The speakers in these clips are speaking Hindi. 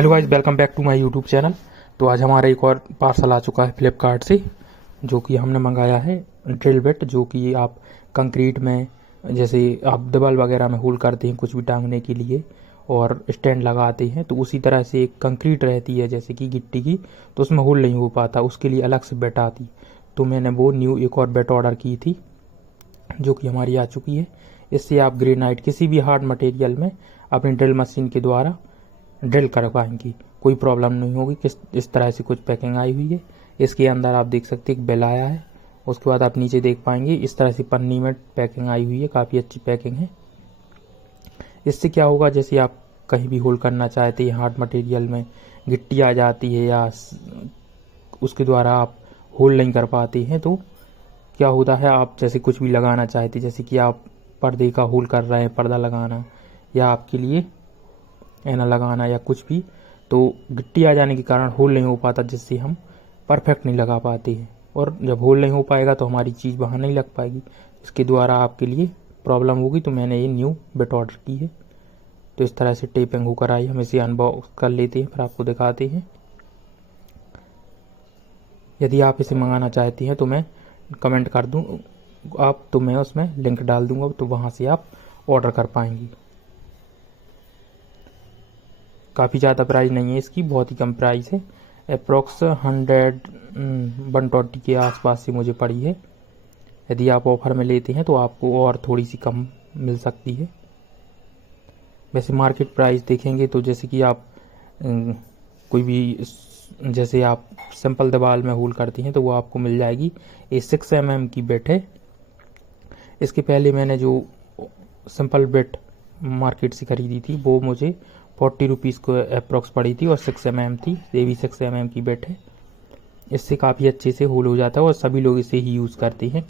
Hello guys, welcome back to my YouTube channel. तो आज हमारा एक और पार्सल आ चुका है फ्लिपकार्ट से, जो कि हमने मंगाया है ड्रिल बिट, जो कि आप कंक्रीट में, जैसे आप दीवार वगैरह में होल करते हैं कुछ भी टांगने के लिए और स्टैंड लगाते हैं, तो उसी तरह से एक कंक्रीट रहती है जैसे कि गिट्टी की, तो उसमें होल नहीं हो पाता, उसके लिए अलग से बेट आती। तो मैंने वो न्यू एक और बेट ऑर्डर की थी, जो कि हमारी आ चुकी है। इससे आप ग्रेनाइट किसी भी हार्ड मटेरियल में अपनी ड्रिल मशीन के द्वारा ड्रिल कर पाएंगी, कोई प्रॉब्लम नहीं होगी। किस इस तरह से कुछ पैकिंग आई हुई है। इसके अंदर आप देख सकते हैं एक बेल आया है। उसके बाद आप नीचे देख पाएंगे इस तरह से पन्नी में पैकिंग आई हुई है, काफ़ी अच्छी पैकिंग है। इससे क्या होगा, जैसे आप कहीं भी होल करना चाहते हैं हार्ड मटेरियल में, गिट्टी आ जाती है या उसके द्वारा आप होल नहीं कर पाते हैं, तो क्या होता है, आप जैसे कुछ भी लगाना चाहते हैं, जैसे कि आप पर्दे का होल कर रहे हैं, पर्दा लगाना या आपके लिए ऐना लगाना या कुछ भी, तो गिट्टी आ जाने के कारण होल नहीं हो पाता, जिससे हम परफेक्ट नहीं लगा पाते हैं। और जब होल नहीं हो पाएगा तो हमारी चीज़ वहाँ नहीं लग पाएगी, इसके द्वारा आपके लिए प्रॉब्लम होगी। तो मैंने ये न्यू बिट ऑर्डर की है। तो इस तरह से टेपिंग होकर आई, हम इसे अनबॉक्स कर लेते हैं, फिर आपको दिखाते हैं। यदि आप इसे मंगाना चाहती हैं तो मैं कमेंट कर दूँ आप, तो मैं उसमें लिंक डाल दूँगा, तो वहाँ से आप ऑर्डर कर पाएंगी। काफ़ी ज़्यादा प्राइस नहीं है इसकी, बहुत ही कम प्राइस है। अप्रोक्स 120 के आसपास से मुझे पड़ी है। यदि आप ऑफ़र में लेते हैं तो आपको और थोड़ी सी कम मिल सकती है। वैसे मार्केट प्राइस देखेंगे तो जैसे कि आप कोई भी, जैसे आप सिंपल दीवार में होल करती हैं तो वो आपको मिल जाएगी। ये 6 mm की बेट है। इसके पहले मैंने जो सिंपल बेट मार्केट से खरीदी थी वो मुझे 40 रुपीज़ को अप्रोक्स पड़ी थी और 6 mm थी। ये भी 6 mm की बेट है। इससे काफ़ी अच्छे से होल हो जाता है और सभी लोग इसे ही यूज़ करते हैं।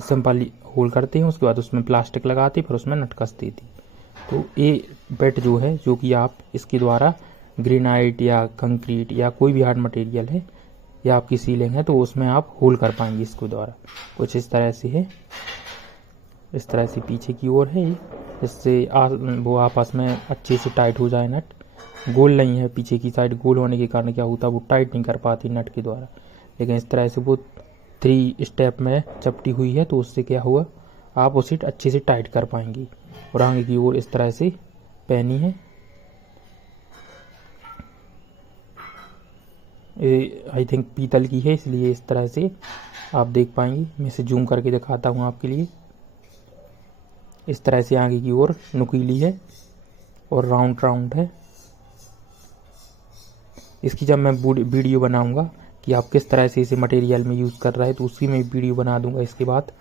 सिंपल होल करते हैं, उसके बाद उसमें प्लास्टिक लगाते, फिर उसमें नट कस देती। तो ये बेट जो है, जो कि आप इसके द्वारा ग्रेनाइट या कंक्रीट या कोई भी हार्ड मटेरियल है या आपकी सीलिंग है, तो उसमें आप होल कर पाएंगे इसके द्वारा। कुछ इस तरह से है, इस तरह से पीछे की ओर है, जिससे वो आपस में अच्छे से टाइट हो जाए। नट गोल नहीं है, पीछे की साइड गोल होने के कारण क्या होता है, वो टाइट नहीं कर पाती नट के द्वारा। लेकिन इस तरह से वो 3 स्टेप में चपटी हुई है, तो उससे क्या हुआ, आप उसे अच्छे से टाइट कर पाएंगी। और आगे की ओर इस तरह से पहनी है। ये आई थिंक पीतल की है, इसलिए इस तरह से आप देख पाएंगी। मैं इसे जूम करके दिखाता हूँ आपके लिए। इस तरह से आगे की ओर नुकीली है और राउंड राउंड है। इसकी जब मैं वीडियो बनाऊंगा कि आप किस तरह से इसे मटेरियल में यूज़ कर रहे हैं, तो उसी में वीडियो बना दूंगा इसके बाद,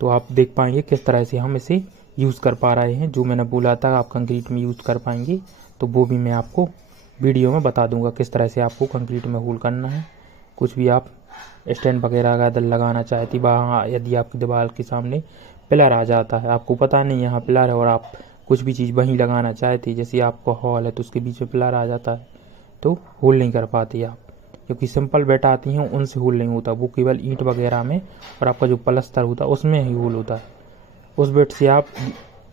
तो आप देख पाएंगे किस तरह से हम इसे यूज़ कर पा रहे हैं। जो मैंने बोला था आप कंक्रीट में यूज़ कर पाएंगे, तो वो भी मैं आपको वीडियो में बता दूंगा किस तरह से आपको कंक्रीट में होल करना है। कुछ भी आप स्टैंड वगैरह अगर लगाना चाहती, वहाँ यदि आपकी दीवार के सामने पिलर आ जाता है, आपको पता नहीं यहाँ पिलर है, और आप कुछ भी चीज़ वहीं लगाना चाहती, जैसे आपको हॉल है तो उसके बीच में पिलर आ जाता है, तो होल नहीं कर पाती आप। क्योंकि सिंपल बेट आती हैं उनसे होल नहीं होता, वो केवल ईंट वगैरह में और आपका जो पलस्तर होता है उसमें ही होल होता है। उस बेट से आप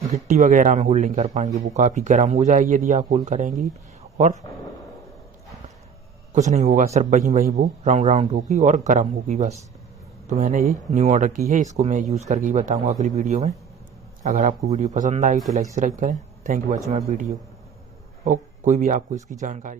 गिट्टी वगैरह में होल नहीं कर पाएंगे, वो काफ़ी गर्म हो जाएगी यदि आप होल करेंगी, और कुछ नहीं होगा, सिर्फ वहीं वहीं वो राउंड राउंड होगी और गर्म होगी बस। तो मैंने ये न्यू ऑर्डर की है, इसको मैं यूज़ करके ही बताऊँगा अगली वीडियो में। अगर आपको वीडियो पसंद आई तो लाइक सब्सक्राइब करें। Thank you watching my video. और कोई भी आपको इसकी जानकारी